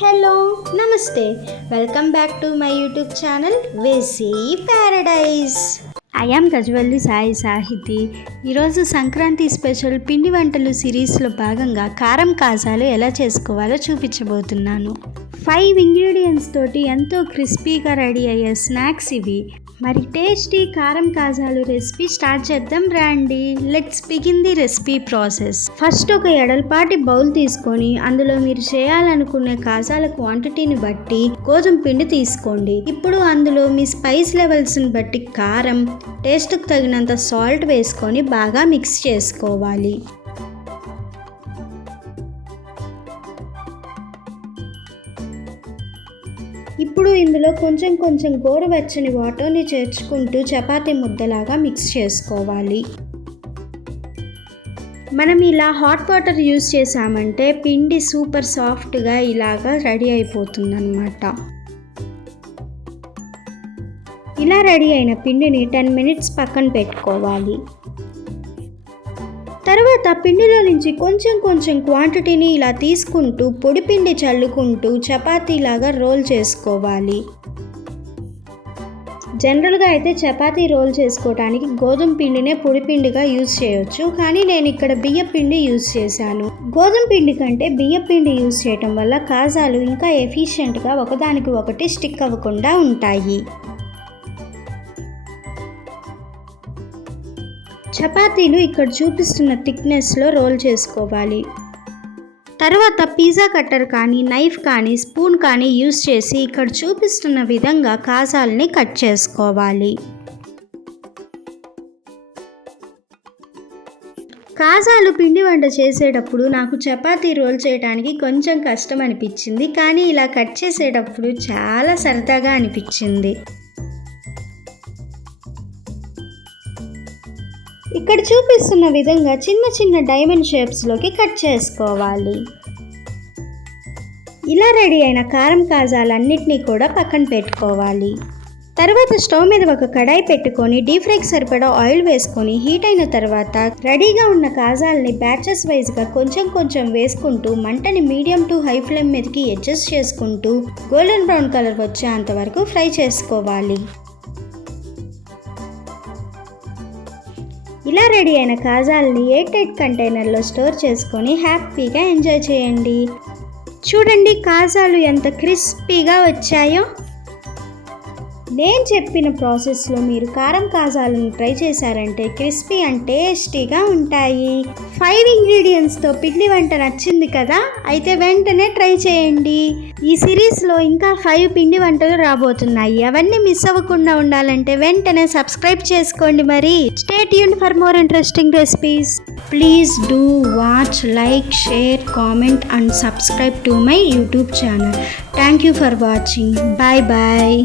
Hello namaste welcome back to my YouTube channel వేసీ paradise. I am Gajvalli Sai Sahiti. ఈరోజు Sankranti special పిండి వంటలు సిరీస్లో భాగంగా కారం కాజాలు ఎలా చేసుకోవాలో చూపించబోతున్నాను. 5 ఇంగ్రీడియంట్స్ తోటి ఎంతో క్రిస్పీగా రెడీ అయ్యే స్నాక్స్ ఇవి. మరి టేస్టీ కారం కాజాలు రెసిపీ స్టార్ట్ చేద్దాం రండి. Let's begin the recipe process. First ఒక ఎడల్పాటి బౌల్ తీసుకొని అందులో మీరు చేయాలనుకునే కాజాల క్వాంటిటీని బట్టి గోధుమ పిండి తీసుకోండి. ఇప్పుడు అందులో మీ స్పైస్ లెవెల్స్ని బట్టి కారం, టేస్ట్కి తగినంత సాల్ట్ వేసుకొని బాగా మిక్స్ చేసుకోవాలి. ఇప్పుడు ఇందులో కొంచెం కొంచెం గోరువెచ్చని వాటర్ని చేర్చుకుంటూ చపాతీ ముద్దలాగా మిక్స్ చేసుకోవాలి. మనం ఇలా హాట్ వాటర్ యూస్ చేసామంటే పిండి సూపర్ సాఫ్ట్గా ఇలాగా రెడీ అయిపోతుందన్నమాట. ఇలా రెడీ అయిన పిండిని 10 మినిట్స్ పక్కన పెట్టుకోవాలి. తర్వాత పిండిలో నుంచి కొంచెం కొంచెం క్వాంటిటీని ఇలా తీసుకుంటూ పొడి పిండి చల్లుకుంటూ చపాతీలాగా రోల్ చేసుకోవాలి. జనరల్గా అయితే చపాతీ రోల్ చేసుకోవడానికి గోధుమ పిండినే పొడి పిండిగా యూజ్ చేయొచ్చు, కానీ నేను ఇక్కడ బియ్య పిండి యూజ్ చేశాను. గోధుమ పిండి కంటే బియ్య పిండి యూజ్ చేయటం వల్ల కాజాలు ఇంకా ఎఫిషియెంట్గా ఒకదానికి ఒకటి స్టిక్ అవ్వకుండా ఉంటాయి. చపాతీలు ఇక్కడ చూపిస్తున్న థిక్నెస్లో రోల్ చేసుకోవాలి. తర్వాత పిజ్జా కట్టర్ కానీ నైఫ్ కానీ స్పూన్ కానీ యూస్ చేసి ఇక్కడ చూపిస్తున్న విధంగా కాజాలని కట్ చేసుకోవాలి. కాజాలు పిండి వంట చేసేటప్పుడు నాకు చపాతీ రోల్ చేయడానికి కొంచెం కష్టం అనిపించింది, కానీ ఇలా కట్ చేసేటప్పుడు చాలా సరదాగా అనిపించింది. ఇక్కడ చూపిస్తున్న విధంగా చిన్న చిన్న డైమండ్ షేప్స్లోకి కట్ చేసుకోవాలి. ఇలా రెడీ అయిన కారం కాజాలన్నిటినీ కూడా పక్కన పెట్టుకోవాలి. తర్వాత స్టవ్ మీద ఒక కడాయి పెట్టుకొని డీప్ ఫ్రైకి సరిపడా ఆయిల్ వేసుకొని హీట్ అయిన తర్వాత రెడీగా ఉన్న కాజాలని బ్యాచెస్ వైజ్గా కొంచెం కొంచెం వేసుకుంటూ మంటని మీడియం టు హై ఫ్లేమ్ మీదకి అడ్జస్ట్ చేసుకుంటూ గోల్డెన్ బ్రౌన్ కలర్ వచ్చేంత వరకు ఫ్రై చేసుకోవాలి. ఇలా రెడీ అయిన కాజాలని ఎయిర్ టైట్ కంటైనర్లో స్టోర్ చేసుకొని హ్యాపీగా ఎంజాయ్ చేయండి. చూడండి కాజాలు ఎంత క్రిస్పీగా వచ్చాయో. నేను చెప్పిన ప్రాసెస్లో మీరు కారం కాజాలను ట్రై చేశారంటే క్రిస్పీ అండ్ టేస్టీగా ఉంటాయి. 5 ఇంగ్రీడియంట్స్తో పిండి వంట నచ్చింది కదా, అయితే వెంటనే ట్రై చేయండి. ఈ సిరీస్లో ఇంకా 5 పిండి వంటలు రాబోతున్నాయి. అవన్నీ మిస్ అవ్వకుండా ఉండాలంటే వెంటనే సబ్స్క్రైబ్ చేసుకోండి. మరి stay tuned for more interesting recipes. Please do watch, like, share, comment and subscribe to my YouTube channel. Thank you for watching. Bye bye.